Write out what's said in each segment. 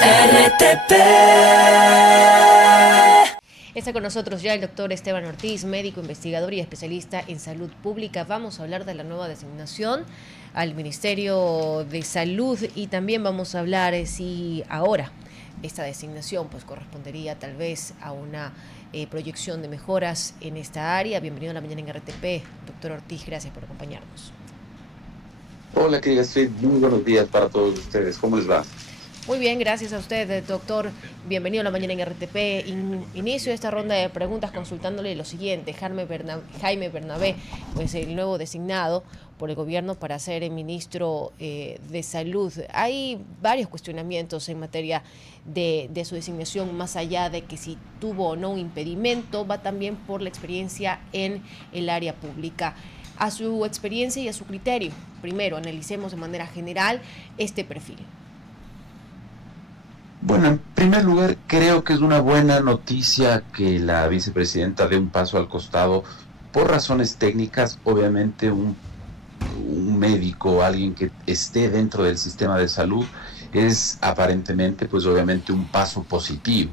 RTP. Está con nosotros ya el doctor Esteban Ortiz, médico, investigador y especialista en salud pública. Vamos a hablar de la nueva designación al Ministerio de Salud y también vamos a hablar si ahora esta designación pues correspondería tal vez a una proyección de mejoras en esta área. Bienvenido a la mañana en RTP. Doctor Ortiz, gracias por acompañarnos. Hola, querida Street, muy buenos días para todos ustedes. ¿Cómo les va? Muy bien, gracias a usted, doctor. Bienvenido a la mañana en RTP. Inicio esta ronda de preguntas consultándole lo siguiente. Jaime Bernabé, pues el nuevo designado por el gobierno para ser el ministro de Salud. Hay varios cuestionamientos en materia de su designación, más allá de que si tuvo o no un impedimento, va también por la experiencia en el área pública. A su experiencia y a su criterio, primero analicemos de manera general este perfil. Bueno, en primer lugar, creo que es una buena noticia que la vicepresidenta dé un paso al costado por razones técnicas. Obviamente un médico, alguien que esté dentro del sistema de salud, es aparentemente, pues obviamente un paso positivo.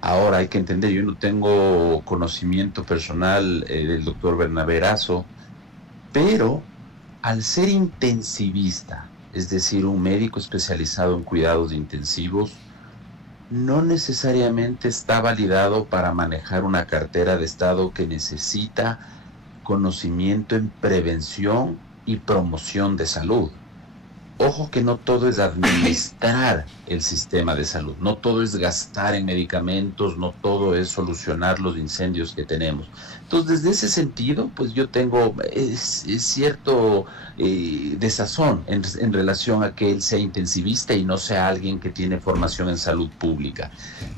Ahora hay que entender, yo no tengo conocimiento personal del doctor Bernabé Erazo, pero al ser intensivista, es decir, un médico especializado en cuidados intensivos, no necesariamente está validado para manejar una cartera de Estado que necesita conocimiento en prevención y promoción de salud. Ojo que no todo es administrar el sistema de salud, no todo es gastar en medicamentos, no todo es solucionar los incendios que tenemos. Entonces, desde ese sentido, pues yo tengo cierto desazón en relación a que él sea intensivista y no sea alguien que tiene formación en salud pública.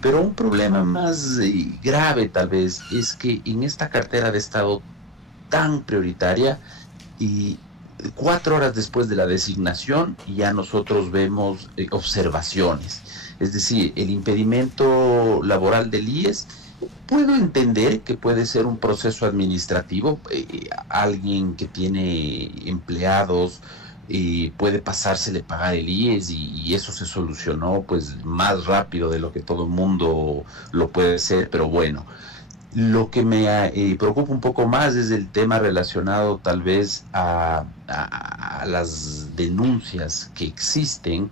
Pero un problema más grave tal vez es que en esta cartera de Estado tan prioritaria y 4 horas después de la designación ya nosotros vemos observaciones. Es decir, el impedimento laboral del IES, puedo entender que puede ser un proceso administrativo, alguien que tiene empleados puede pasársele pagar el IES y eso se solucionó pues más rápido de lo que todo el mundo lo puede hacer, pero bueno. Lo que me preocupa un poco más es el tema relacionado tal vez a las denuncias que existen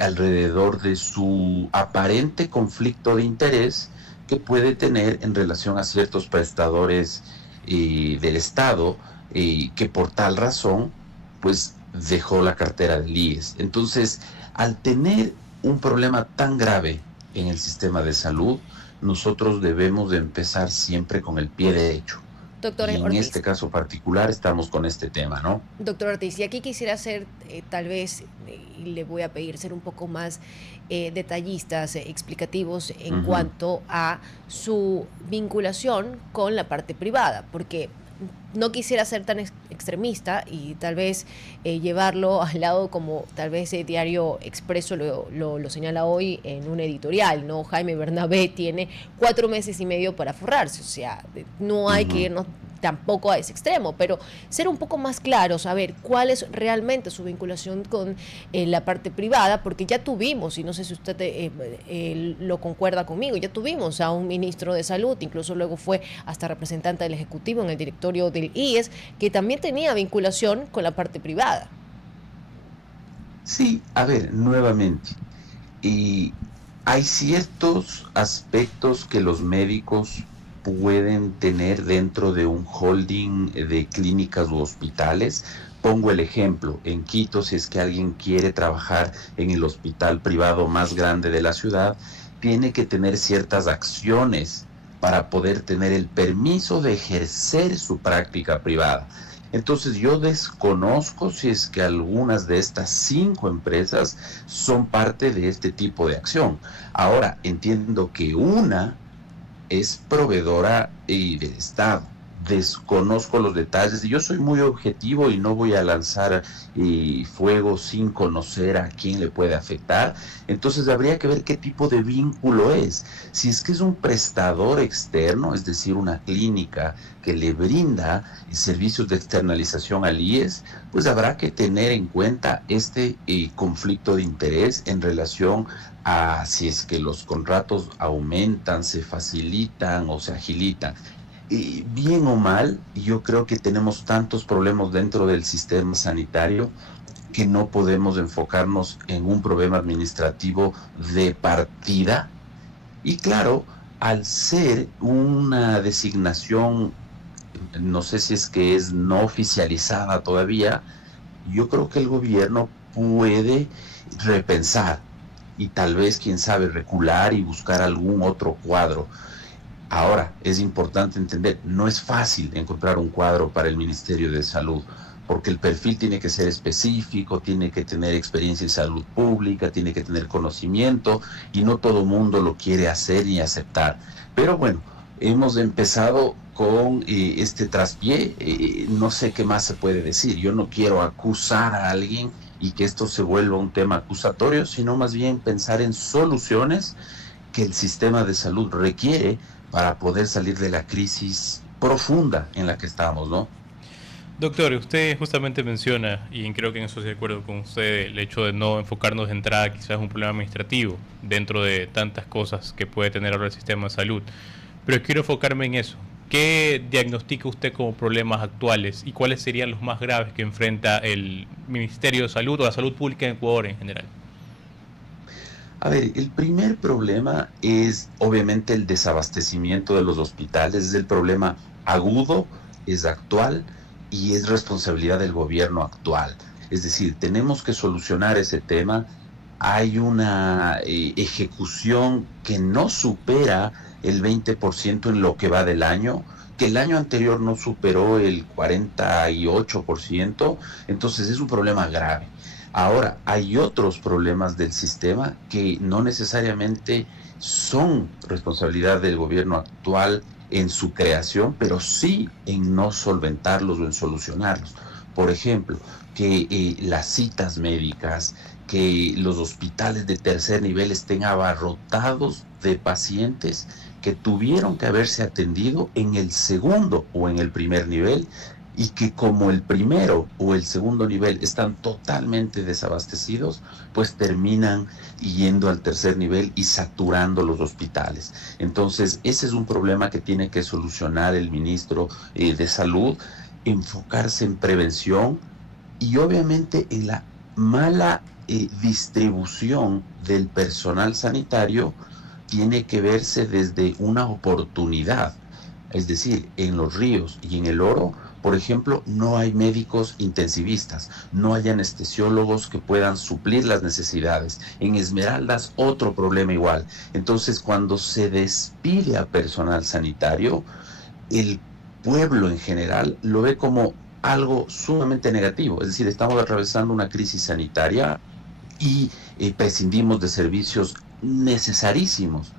alrededor de su aparente conflicto de interés que puede tener en relación a ciertos prestadores del Estado que por tal razón pues dejó la cartera del IES. Entonces, al tener un problema tan grave en el sistema de salud, nosotros debemos de empezar siempre con el pie derecho. Doctor Y en Ortiz. este caso particular estamos con este tema, ¿no? Doctor Ortiz, y aquí quisiera ser tal vez, y le voy a pedir ser un poco más detallistas, explicativos en cuanto a su vinculación con la parte privada, porque no quisiera ser tan extremista y tal vez llevarlo al lado como tal vez el Diario Expreso lo señala hoy en un editorial, ¿no? Jaime Bernabé tiene 4 meses y medio para forrarse, o sea, no hay que irnos tampoco a ese extremo, pero ser un poco más claros, saber cuál es realmente su vinculación con la parte privada, porque ya tuvimos, y no sé si usted lo concuerda conmigo, ya tuvimos a un ministro de Salud, incluso luego fue hasta representante del Ejecutivo en el directorio del IES, que también tenía vinculación con la parte privada. Sí, a ver, nuevamente, hay ciertos aspectos que los médicos pueden tener dentro de un holding de clínicas u hospitales. Pongo el ejemplo, en Quito, si es que alguien quiere trabajar en el hospital privado más grande de la ciudad, tiene que tener ciertas acciones para poder tener el permiso de ejercer su práctica privada. Entonces yo desconozco si es que algunas de estas 5 empresas son parte de este tipo de acción. Ahora, entiendo que una es proveedora del Estado. desconozco los detalles. Yo soy muy objetivo y no voy a lanzar fuego sin conocer a quién le puede afectar. Entonces habría que ver qué tipo de vínculo es. Si es que es un prestador externo, es decir, una clínica que le brinda servicios de externalización al IES, pues habrá que tener en cuenta este conflicto de interés en relación a si es que los contratos aumentan, se facilitan o se agilitan. Bien o mal, yo creo que tenemos tantos problemas dentro del sistema sanitario que no podemos enfocarnos en un problema administrativo de partida. Y claro, al ser una designación, no sé si es que es no oficializada todavía, yo creo que el gobierno puede repensar y tal vez, quién sabe, recular y buscar algún otro cuadro. Ahora, es importante entender, no es fácil encontrar un cuadro para el Ministerio de Salud, porque el perfil tiene que ser específico, tiene que tener experiencia en salud pública, tiene que tener conocimiento, y no todo el mundo lo quiere hacer y aceptar. Pero bueno, hemos empezado con este traspié, no sé qué más se puede decir. Yo no quiero acusar a alguien y que esto se vuelva un tema acusatorio, sino más bien pensar en soluciones que el sistema de salud requiere para poder salir de la crisis profunda en la que estamos, ¿no? Doctor, usted justamente menciona, y creo que en eso estoy de acuerdo con usted, el hecho de no enfocarnos de entrada quizás un problema administrativo dentro de tantas cosas que puede tener ahora el sistema de salud. Pero quiero enfocarme en eso. ¿Qué diagnostica usted como problemas actuales y cuáles serían los más graves que enfrenta el Ministerio de Salud o la salud pública en Ecuador en general? A ver, el primer problema es obviamente el desabastecimiento de los hospitales, es el problema agudo, es actual y es responsabilidad del gobierno actual. Es decir, tenemos que solucionar ese tema. Hay una ejecución que no supera el 20% en lo que va del año, que el año anterior no superó el 48%, entonces es un problema grave. Ahora, hay otros problemas del sistema que no necesariamente son responsabilidad del gobierno actual en su creación, pero sí en no solventarlos o en solucionarlos. Por ejemplo, que las citas médicas, que los hospitales de tercer nivel estén abarrotados de pacientes que tuvieron que haberse atendido en el segundo o en el primer nivel, y que como el primero o el segundo nivel están totalmente desabastecidos, pues terminan yendo al tercer nivel y saturando los hospitales. Entonces, ese es un problema que tiene que solucionar el ministro de Salud, enfocarse en prevención y obviamente en la mala distribución del personal sanitario tiene que verse desde una oportunidad. Es decir, en Los Ríos y en El Oro, por ejemplo, no hay médicos intensivistas, no hay anestesiólogos que puedan suplir las necesidades. En Esmeraldas, otro problema igual. Entonces, cuando se despide a personal sanitario, el pueblo en general lo ve como algo sumamente negativo. Es decir, estamos atravesando una crisis sanitaria y prescindimos de servicios necesarísimos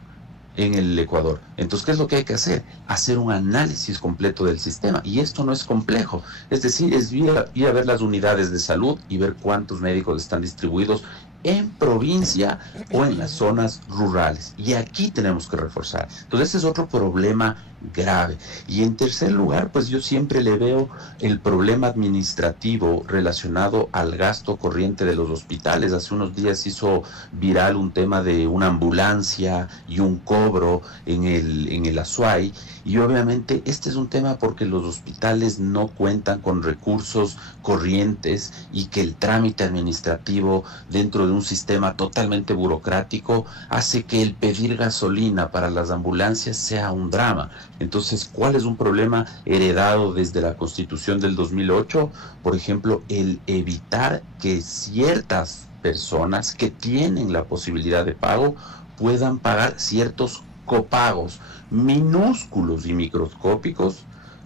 en el Ecuador. Entonces, ¿qué es lo que hay que hacer? Hacer un análisis completo del sistema. Y esto no es complejo. Es decir, es ir a ver las unidades de salud y ver cuántos médicos están distribuidos en provincia o en las zonas rurales. Y aquí tenemos que reforzar. Entonces, ese es otro problema grave. Y en tercer lugar, pues yo siempre le veo el problema administrativo relacionado al gasto corriente de los hospitales. Hace unos días hizo viral un tema de una ambulancia y un cobro en el Azuay. Y obviamente este es un tema porque los hospitales no cuentan con recursos corrientes y que el trámite administrativo dentro de un sistema totalmente burocrático hace que el pedir gasolina para las ambulancias sea un drama. Entonces, ¿cuál es un problema heredado desde la Constitución del 2008? Por ejemplo, el evitar que ciertas personas que tienen la posibilidad de pago puedan pagar ciertos copagos minúsculos y microscópicos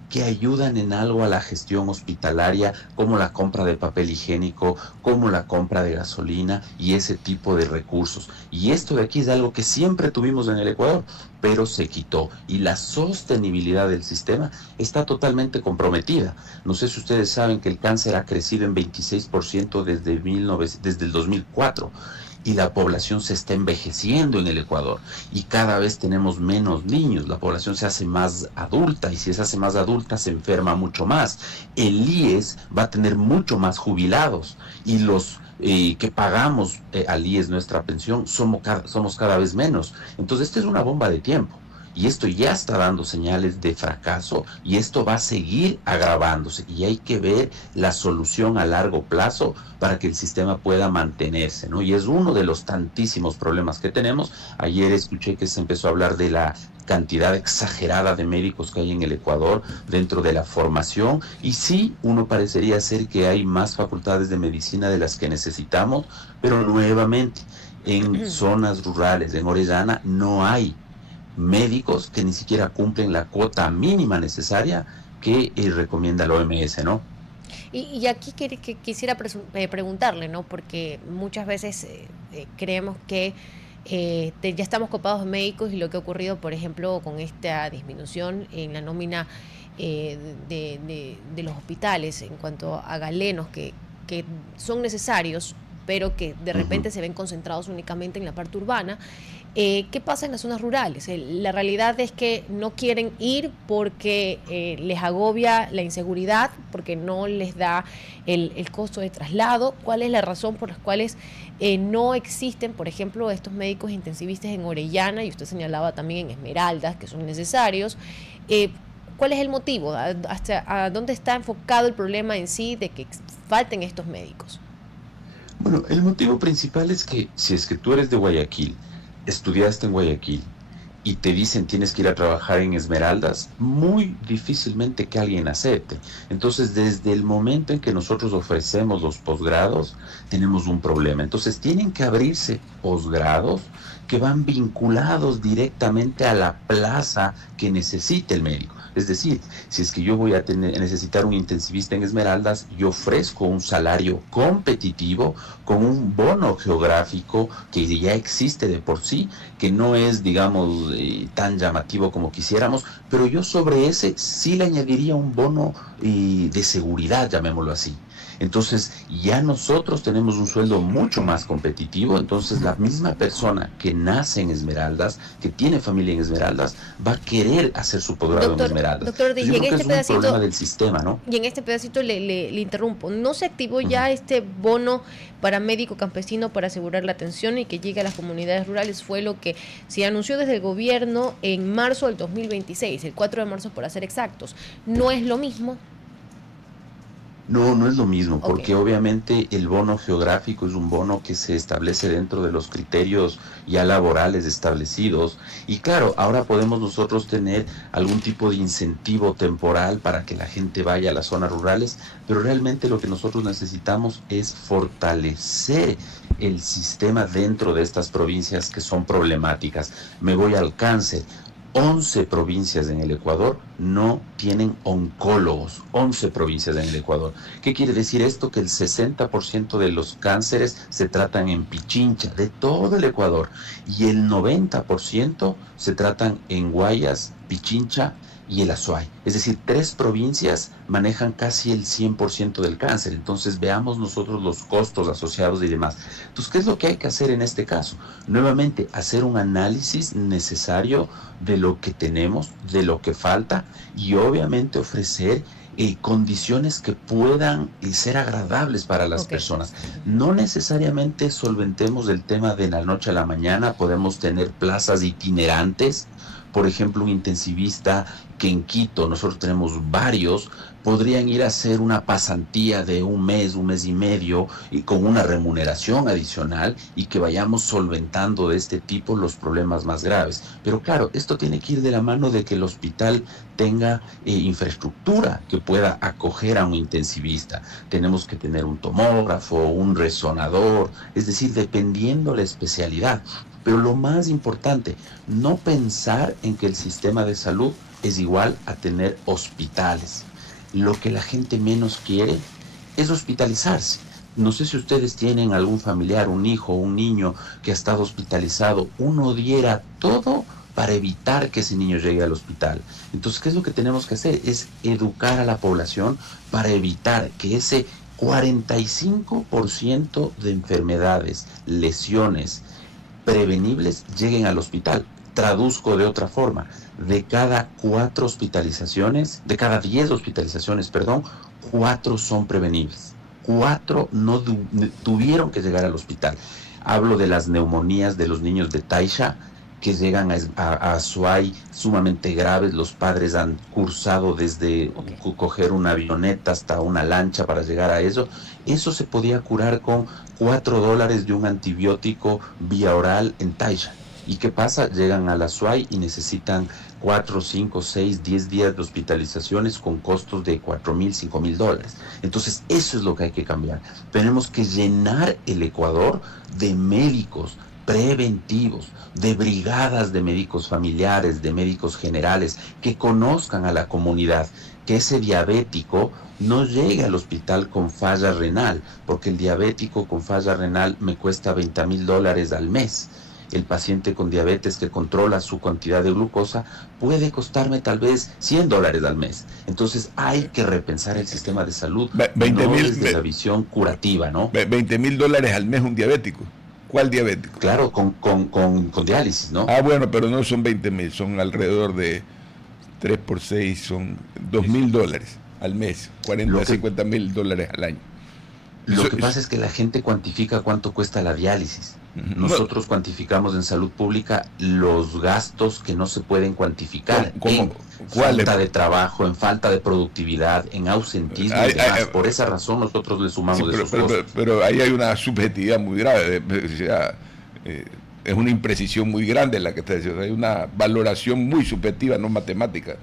que ayudan en algo a la gestión hospitalaria, como la compra de papel higiénico, como la compra de gasolina y ese tipo de recursos. Y esto de aquí es algo que siempre tuvimos en el Ecuador, pero se quitó. Y la sostenibilidad del sistema está totalmente comprometida. No sé si ustedes saben que el cáncer ha crecido en 26% desde el 2004. Y la población se está envejeciendo en el Ecuador y cada vez tenemos menos niños, la población se hace más adulta y si se hace más adulta se enferma mucho más. El IES va a tener mucho más jubilados y los que pagamos al IES nuestra pensión somos cada vez menos. Entonces esta es una bomba de tiempo. Y esto ya está dando señales de fracaso y esto va a seguir agravándose y hay que ver la solución a largo plazo para que el sistema pueda mantenerse, ¿no? Y es uno de los tantísimos problemas que tenemos. Ayer escuché que se empezó a hablar de la cantidad exagerada de médicos que hay en el Ecuador dentro de la formación y sí, uno parecería ser que hay más facultades de medicina de las que necesitamos, pero nuevamente en zonas rurales, en Orellana, no hay médicos que ni siquiera cumplen la cuota mínima necesaria que recomienda la OMS, ¿no? Y aquí quisiera preguntarle, ¿no? Porque muchas veces creemos que ya estamos copados de médicos y lo que ha ocurrido, por ejemplo, con esta disminución en la nómina de los hospitales en cuanto a galenos que son necesarios, pero que de repente se ven concentrados únicamente en la parte urbana. ¿Qué pasa en las zonas rurales? La realidad es que no quieren ir porque les agobia la inseguridad, porque no les da el costo de traslado. ¿Cuál es la razón por las cuales no existen, por ejemplo, estos médicos intensivistas en Orellana, y usted señalaba también en Esmeraldas, que son necesarios? ¿Cuál es el motivo? ¿A dónde está enfocado el problema en sí de que falten estos médicos? Bueno, el motivo principal es que si es que tú eres de Guayaquil, estudiaste en Guayaquil y te dicen tienes que ir a trabajar en Esmeraldas, muy difícilmente que alguien acepte. Entonces, desde el momento en que nosotros ofrecemos los posgrados, tenemos un problema. Entonces, tienen que abrirse posgrados que van vinculados directamente a la plaza que necesite el médico. Es decir, si es que yo voy a necesitar un intensivista en Esmeraldas, yo ofrezco un salario competitivo con un bono geográfico que ya existe de por sí, que no es, digamos, tan llamativo como quisiéramos, pero yo sobre ese sí le añadiría un bono de seguridad, llamémoslo así. Entonces ya nosotros tenemos un sueldo mucho más competitivo, entonces la misma persona que nace en Esmeraldas, que tiene familia en Esmeraldas, va a querer hacer su posgrado en Esmeraldas. Doctor, y yo en creo que este es un problema del sistema, ¿no? Y en este pedacito le interrumpo. ¿No se activó ya este bono para médico campesino para asegurar la atención y que llegue a las comunidades rurales? Fue lo que se anunció desde el gobierno en marzo del 2026, el 4 de marzo para ser exactos. ¿No es lo mismo? No, no es lo mismo, porque obviamente el bono geográfico es un bono que se establece dentro de los criterios ya laborales establecidos. Y claro, ahora podemos nosotros tener algún tipo de incentivo temporal para que la gente vaya a las zonas rurales, pero realmente lo que nosotros necesitamos es fortalecer el sistema dentro de estas provincias que son problemáticas. Me voy al cáncer. 11 provincias en el Ecuador no tienen oncólogos, 11 provincias en el Ecuador. ¿Qué quiere decir esto? Que el 60% de los cánceres se tratan en Pichincha, de todo el Ecuador, y el 90% se tratan en Guayas, Pichincha y el Azuay. Es decir, 3 provincias manejan casi el 100% del cáncer. Entonces veamos nosotros los costos asociados y demás. Entonces, ¿qué es lo que hay que hacer en este caso? Nuevamente, hacer un análisis necesario de lo que tenemos, de lo que falta y obviamente ofrecer condiciones que puedan ser agradables para las personas. No necesariamente solventemos el tema de la noche a la mañana, podemos tener plazas itinerantes. Por ejemplo, un intensivista que en Quito nosotros tenemos varios, podrían ir a hacer una pasantía de un mes y medio y con una remuneración adicional y que vayamos solventando de este tipo los problemas más graves. Pero claro, esto tiene que ir de la mano de que el hospital tenga infraestructura que pueda acoger a un intensivista. Tenemos que tener un tomógrafo, un resonador, es decir, dependiendo la especialidad. Pero lo más importante, no pensar en que el sistema de salud es igual a tener hospitales. Lo que la gente menos quiere es hospitalizarse. No sé si ustedes tienen algún familiar, un hijo, un niño que ha estado hospitalizado. Uno diera todo para evitar que ese niño llegue al hospital. Entonces, ¿qué es lo que tenemos que hacer? Es educar a la población para evitar que ese 45% de enfermedades, lesiones prevenibles lleguen al hospital. Traduzco de otra forma, de cada 10 hospitalizaciones, 4 son prevenibles. 4 no tuvieron que llegar al hospital. Hablo de las neumonías de los niños de Taisha, que llegan a Azuay sumamente graves. Los padres han cursado desde coger una avioneta hasta una lancha para llegar a eso. Eso se podía curar con $4 de un antibiótico vía oral en Taisha. ¿Y qué pasa? Llegan a la Azuay y necesitan 4, 5, 6, 10 días de hospitalizaciones con costos de $4,000, $5,000. Entonces, eso es lo que hay que cambiar. Tenemos que llenar el Ecuador de médicos preventivos, de brigadas de médicos familiares, de médicos generales, que conozcan a la comunidad, que ese diabético no llegue al hospital con falla renal, porque el diabético con falla renal me cuesta $20,000 al mes. El paciente con diabetes que controla su cantidad de glucosa puede costarme tal vez $100 al mes. Entonces hay que repensar el sistema de salud, no desde la visión curativa, ¿no? $20,000 al mes un diabético. ¿Cuál diabético? Claro, con diálisis, ¿no? Ah, bueno, pero no son 20,000, son alrededor de 3 por 6, son $2,000 al mes, 40 a 50 mil dólares al año. Lo que pasa es que la gente cuantifica cuánto cuesta la diálisis. Nosotros cuantificamos en salud pública los gastos que no se pueden cuantificar. En falta de trabajo, en falta de productividad, en ausentismo y demás. Por esa razón nosotros le sumamos esos costos. Pero ahí hay una subjetividad muy grave. O sea, es una imprecisión muy grande la que está diciendo. Hay una valoración muy subjetiva, no matemática.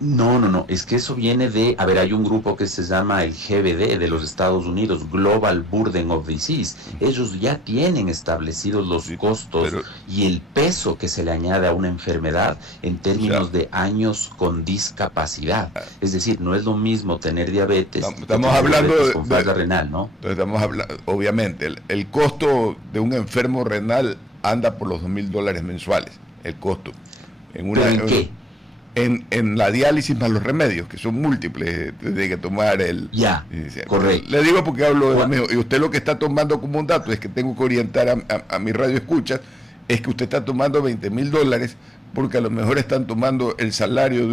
No, es que eso viene de, hay un grupo que se llama el GBD de los Estados Unidos, Global Burden of Disease. Ellos ya tienen establecidos los costos y el peso que se le añade a una enfermedad en términos de años con discapacidad. Es decir, no es lo mismo tener diabetes estamos hablando con falla renal, ¿no? Estamos hablando, obviamente, el costo de un enfermo renal anda por los $2,000 mensuales, el costo. ¿En qué? En la diálisis más los remedios, que son múltiples, de que tomar el... Correcto. Le digo porque hablo de lo mío, y usted lo que está tomando como un dato es que tengo que orientar a mi radio escuchas, es que usted está tomando $20,000 porque a lo mejor están tomando el salario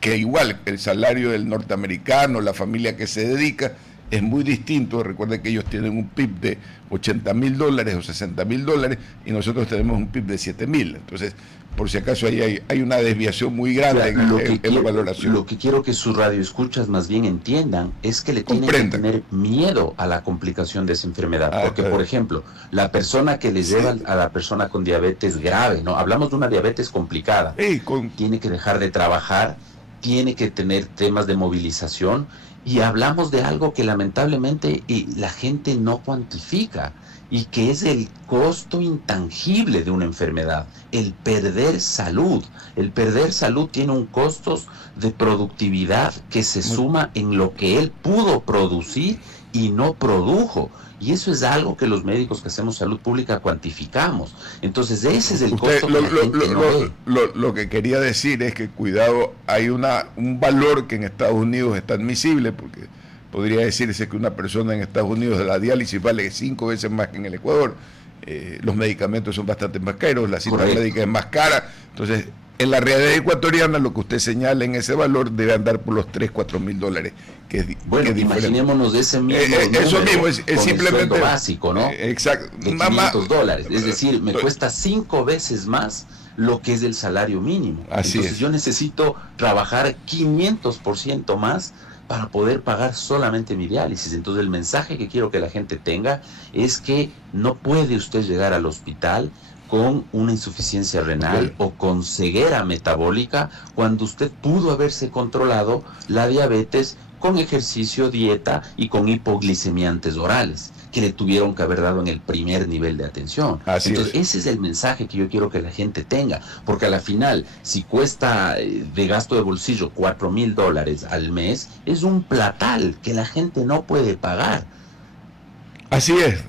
que igual el salario del norteamericano, la familia que se dedica, es muy distinto. Recuerden que ellos tienen un PIB de $80,000 o $60,000 y nosotros tenemos un PIB de $7,000. Entonces, por si acaso ahí hay una desviación muy grande en la valoración. Lo que quiero que sus radioescuchas más bien entiendan es que le tienen que tener miedo a la complicación de esa enfermedad. Porque, por ejemplo, la persona que le lleva a la persona con diabetes grave, ¿no? Hablamos de una diabetes complicada. Tiene que dejar de trabajar, tiene que tener temas de movilización. Y hablamos de algo que lamentablemente la gente no cuantifica y que es el costo intangible de una enfermedad, el perder salud. El perder salud tiene un costo de productividad que se suma en lo que él pudo producir y no produjo. Y eso es algo que los médicos que hacemos salud pública cuantificamos. Entonces ese es el costo que la gente no ve. Lo que quería decir es que cuidado, hay un valor que en Estados Unidos es admisible, porque podría decirse que una persona en Estados Unidos de la diálisis vale 5 veces más que en el Ecuador. Los medicamentos son bastante más caros, la cita médica es más cara. Entonces, en la realidad ecuatoriana, lo que usted señala en ese valor debe andar por los $3,000, $4,000, que es imaginémonos de ese mismo número, eso mismo es simplemente el básico, ¿no? Exacto. De $500. Es decir, me cuesta 5 veces más lo que es el salario mínimo. Así Entonces es. yo necesito trabajar 500% más para poder pagar solamente mi diálisis. Entonces el mensaje que quiero que la gente tenga es que no puede usted llegar al hospital con una insuficiencia renal o con ceguera metabólica cuando usted pudo haberse controlado la diabetes con ejercicio, dieta y con hipoglicemiantes orales que le tuvieron que haber dado en el primer nivel de atención. Así Entonces, es. ese es el mensaje que yo quiero que la gente tenga, porque a la final, si cuesta de gasto de bolsillo $4,000 al mes, es un platal que la gente no puede pagar. Así es.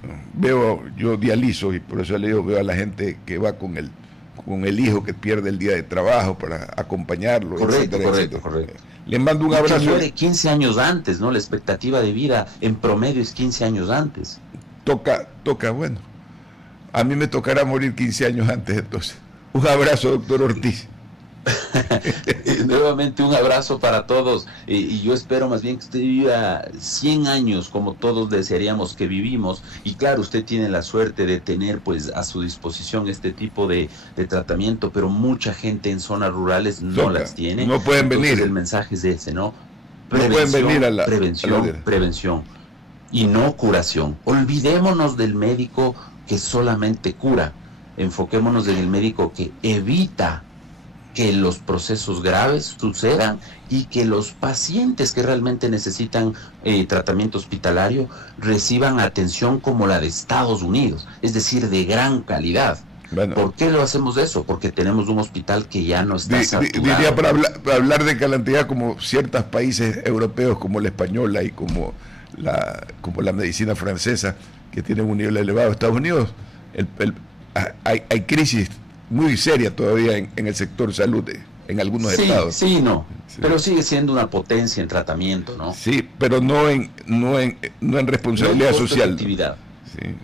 Yo dializo y por eso le digo, veo a la gente que va con el hijo que pierde el día de trabajo para acompañarlo, Correcto, etcétera, correcto, etcétera. correcto. Le mando un Y que abrazo. muere 15 años antes, ¿no? La expectativa de vida en promedio es 15 años antes. Toca, bueno. A mí me tocará morir 15 años antes, entonces. Un abrazo, doctor Ortiz. Nuevamente un abrazo para todos y yo espero más bien que usted viva 100 años como todos desearíamos que vivimos, y claro, usted tiene la suerte de tener pues a su disposición este tipo de tratamiento, pero mucha gente en zonas rurales no las tiene. No pueden Entonces, venir. el mensaje es ese, ¿no? No pueden venir a la Prevención y no curación. Olvidémonos del médico que solamente cura, enfoquémonos en el médico que evita que los procesos graves sucedan y que los pacientes que realmente necesitan tratamiento hospitalario reciban atención como la de Estados Unidos, es decir, de gran calidad. Bueno, ¿por qué lo hacemos eso? Porque tenemos un hospital que ya no está saturado. Diría para hablar de cantidad como ciertos países europeos como la española y como la medicina francesa, que tienen un nivel elevado de Estados Unidos, hay crisis muy seria todavía en el sector salud en algunos estados. Sí, pero sigue siendo una potencia en tratamiento, ¿no? Sí, pero no en responsabilidad social. Sí.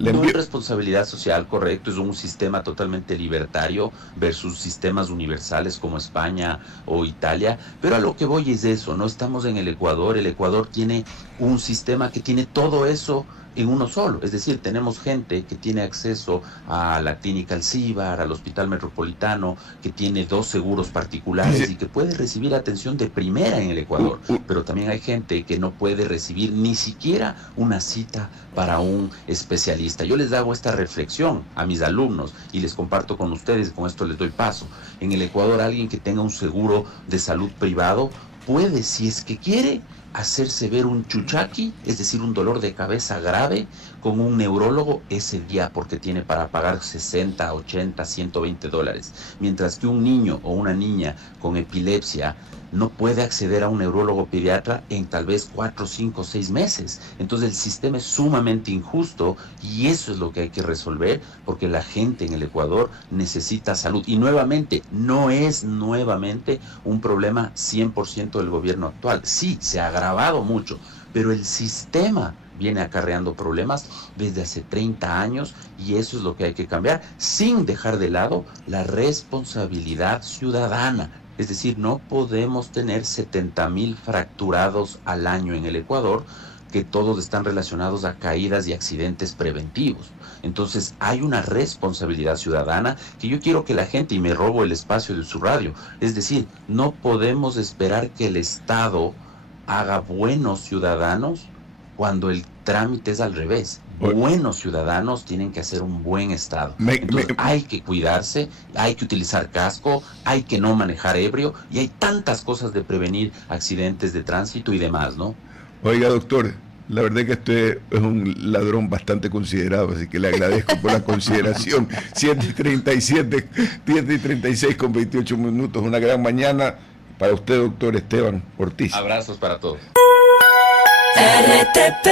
No en responsabilidad social, correcto, es un sistema totalmente libertario versus sistemas universales como España o Italia, pero a lo que voy es eso, no estamos en el Ecuador tiene un sistema que tiene todo eso en uno solo, es decir, tenemos gente que tiene acceso a la clínica Alcíbar, al Hospital Metropolitano, que tiene 2 seguros particulares y que puede recibir atención de primera en el Ecuador, pero también hay gente que no puede recibir ni siquiera una cita para un especialista. Yo les hago esta reflexión a mis alumnos y les comparto con ustedes, con esto les doy paso. En el Ecuador, alguien que tenga un seguro de salud privado puede, si es que quiere, hacerse ver un chuchaqui, es decir, un dolor de cabeza grave, con un neurólogo ese día, porque tiene para pagar 60, 80, $120, mientras que un niño o una niña con epilepsia no puede acceder a un neurólogo pediatra en tal vez 4, 5, 6 meses. Entonces el sistema es sumamente injusto y eso es lo que hay que resolver, porque la gente en el Ecuador necesita salud. Y nuevamente, no es un problema 100% del gobierno actual. Sí, se ha agravado mucho, pero el sistema viene acarreando problemas desde hace 30 años y eso es lo que hay que cambiar, sin dejar de lado la responsabilidad ciudadana. Es decir, no podemos tener 70,000 fracturados al año en el Ecuador, que todos están relacionados a caídas y accidentes preventivos. Entonces hay una responsabilidad ciudadana que yo quiero que la gente, y me robo el espacio de su radio, es decir, no podemos esperar que el Estado haga buenos ciudadanos cuando el trámite es al revés. Buenos ciudadanos tienen que hacer un buen Estado. Entonces hay que cuidarse, hay que utilizar casco, hay que no manejar ebrio y hay tantas cosas de prevenir accidentes de tránsito y demás, ¿no? Oiga, doctor, la verdad es que usted es un ladrón bastante considerado, así que le agradezco por la consideración. 7:37, 7:36 con 28 minutos, una gran mañana para usted, doctor Esteban Ortiz. Abrazos para todos. RTP